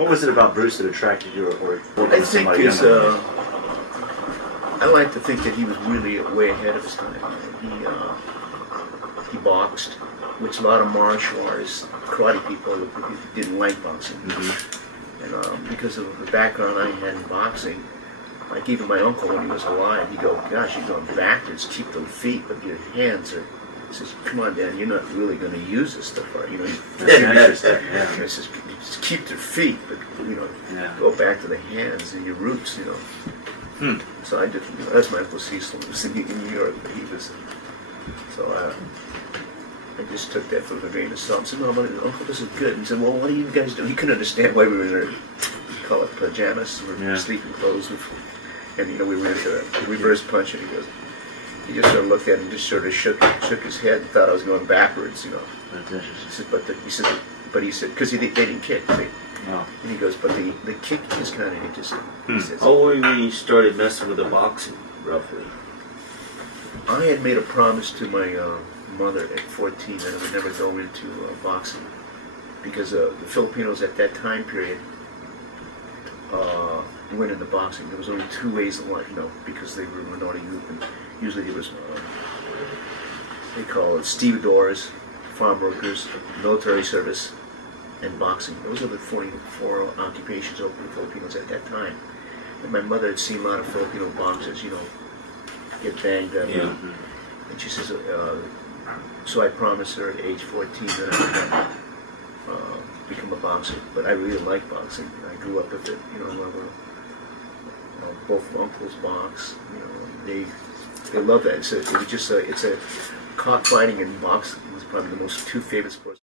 What was it about Bruce that attracted you, or I think I like to think that he was really way ahead of his time. He boxed, which a lot of martial artists, karate people, didn't like boxing. And because of the background I had in boxing, like even my uncle when he was alive, he'd go, "Gosh, you're going backwards. Keep those feet, but your hands are." He says, "Come on, Dan, you're not really going to use this stuff, are you?" That's interesting. Yeah. He says, "Just keep their feet, but go back to the hands and your roots, So I did. That's my Uncle Cecil. He was in New York. He was. So I just took that with a grain of salt. I said, "No, but Uncle, this is good." And he said, "Well, what do you guys do?" He couldn't understand why we were in our, call it pajamas, or sleeping clothes, and we were into reverse punch. And he just sort of looked at it and just sort of shook his head and thought I was going backwards, That's interesting. He said, because they didn't kick. See? Oh. And he goes, but the kick is kind of interesting. He says, how old when you started messing with the boxing, roughly? I had made a promise to my mother at 14 that I would never go into boxing, because the Filipinos at that time period went into boxing. There was only two ways of life, because they were a minority group, and usually it was they call it stevedores, farm workers, military service, and boxing. Those are the 44 occupations open to Filipinos at that time. And my mother had seen a lot of Filipino boxers, get banged up. And she says, so I promised her at age 14 that I would become a boxer. But I really like boxing. I grew up with it. Both uncles box. They love that. It's a cockfighting and boxing is probably the two favorite sports.